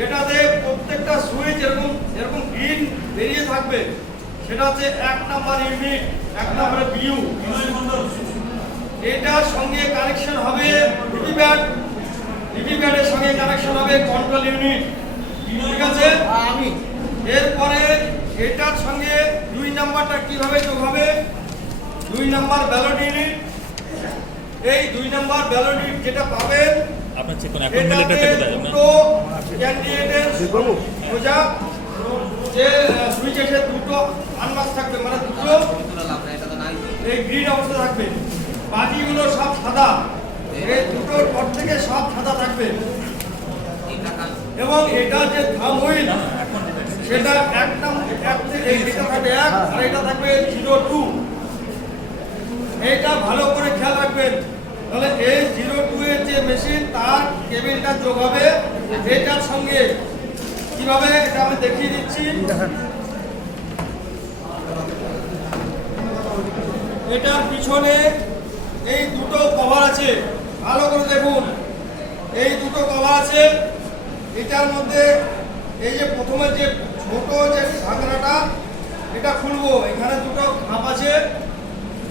যেটাতে প্রত্যেকটা সুইচ এরকম এরকম গ্রিন বেরিয়ে থাকবে সেটা হচ্ছে এক নাম্বার ইউনিট, এক নাম্বার বিউ। এটার সঙ্গে কানেকশন হবে ডিবি ব্যাট ডিবি ব্যাটের সঙ্গে কানেকশন হবে কন্ট্রোল ইউনিট ঠিক আছে? আমি এরপরে এটার সঙ্গে দুই নাম্বারটা কীভাবে যোগ হবে? দুই নাম্বার ব্যালট ইউনিট এই দুই নাম্বার ব্যালট ইউনিট যেটা পাবেন আপনার চেক করুন এখন কোথায় আপনার দুটো ক্যান্ডিডেটের সোজা যে সুইচ এসে দুটো আনমাস থাকবে মানে দুটো এই গ্রিন অবস্থা থাকবে। বাকিগুলো সব সাদা। এই দুটোর পর থেকে সব সাদা থাকবে। এবং এটা যে থাম হুইল সেটা এক নাম এটা থাকবে এক আর এটা থাকবে জিরো টু এইটা ভালো করে খেয়াল রাখবেন। তাহলে এই জিরো টু এর যে মেশিন কেবিলটা যোগ হবে এটার সঙ্গে কীভাবে এটা আমি দেখিয়ে দিচ্ছি। এটার পিছনে এই দুটো কভার আছে। ভালো করে দেখুন। এই দুটো কভার আছে। এটার মধ্যে এই যে প্রথমে যে ছোট যে ঢাকনাটা এটা খুলবো। এখানে দুটো খাপ আছে।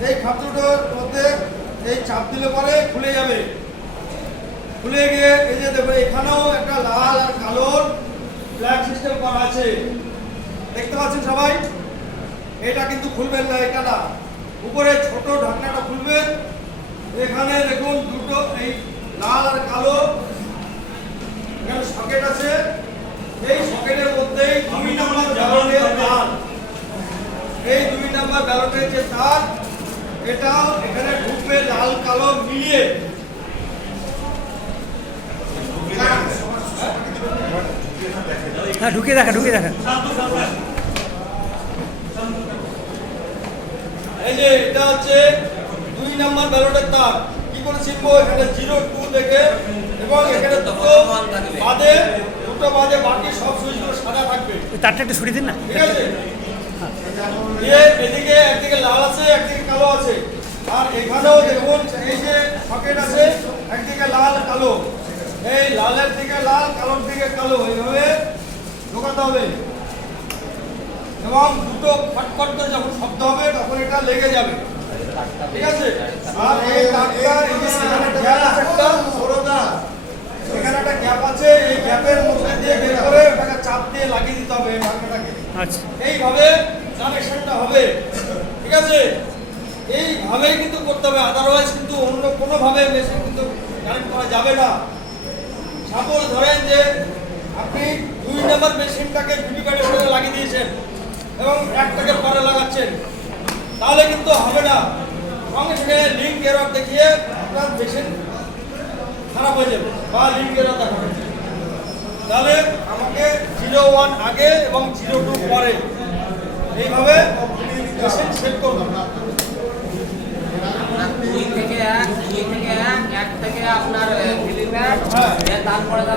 এই খাপ দুটোর মধ্যে এই চাপ দিলে পরে খুলে যাবে। খুলে গিয়ে এই যে দেখো এখানেও একটা লাল আর কালোর ব্ল্যাক সিস্টেম করা আছে। দেখতে পাচ্ছেন সবাই? এটা কিন্তু খুলবেন না এটা না। উপরে ছোট ঢাকনাটা খুলবেন। এখানে দেখুন দুটো এই লাল আর কালো এখানে সকেট আছে। এই সকেটের মধ্যেই দুই নম্বর ব্যালটের তার এই দুই নম্বর ব্যালটের যে তার এটাও এখানে ঢুকবে লাল কালো মিলিয়ে। হ্যাঁ ঢুকিয়ে দেখা ঢুকিয়ে দেখা। এই যে এটা হচ্ছে দুই নাম্বার ব্যালটের তার। কি করে চিনবো এখানে জিরো টু দেখে। এবং এখানে দুটো বাদে দুটো বাদে বাকি সব সুইচগুলো সাদা থাকবে। তারটা একটু সরিয়ে দিন না। ঠিক আছে? দিয়ে এদিকে একদিকে লাল আছে একদিকে কালো আছে। আর এখানেও দেখুন এই যে সকেট আছে একদিকে লাল কালো। এই লালের দিকে লাল কালোর দিকে কালো। এইভাবে ঢোকাতে হবে। এবং দুটো ফটফট করে যখন শব্দ হবে তখন এটা লেগে যাবে। ঠিক আছে? আর এই তারটা এখানে একটা গ্যাপ আছে এই গ্যাপের মধ্যে দিয়ে বের করে ওটাকে চাপ দিয়ে লাগিয়ে দিতে হবে আচ্ছা। এইভাবে কানেকশনটা হবে। ঠিক আছে? এইভাবেই কিন্তু করতে হবে আদারওয়াইজ কিন্তু অন্য কোনোভাবে মেশিন কিন্তু কানেক্ট করা যাবে না। সাপোজ ধরেন যে আপনি দুই নাম্বার মেশিনটাকে ভিডিও কার্ডের সঙ্গে লাগিয়ে দিয়েছেন এবং একটাকে পরে লাগাচ্ছেন। তাহলে কিন্তু হবে না। সঙ্গে সঙ্গে লিঙ্ক এরর দেখিয়ে আপনার মেশিন খারাপ হয়ে যাবে বা লিঙ্ক এরর দেখাবে তাহলে আমাকে জিরো ওয়ান আগে এবং জিরো টু পরে। এইভাবে মেশিন সেট করবেন দুই থেকে এক দুই থেকে এক এক থেকে আপনার হ্যাঁ। তারপরে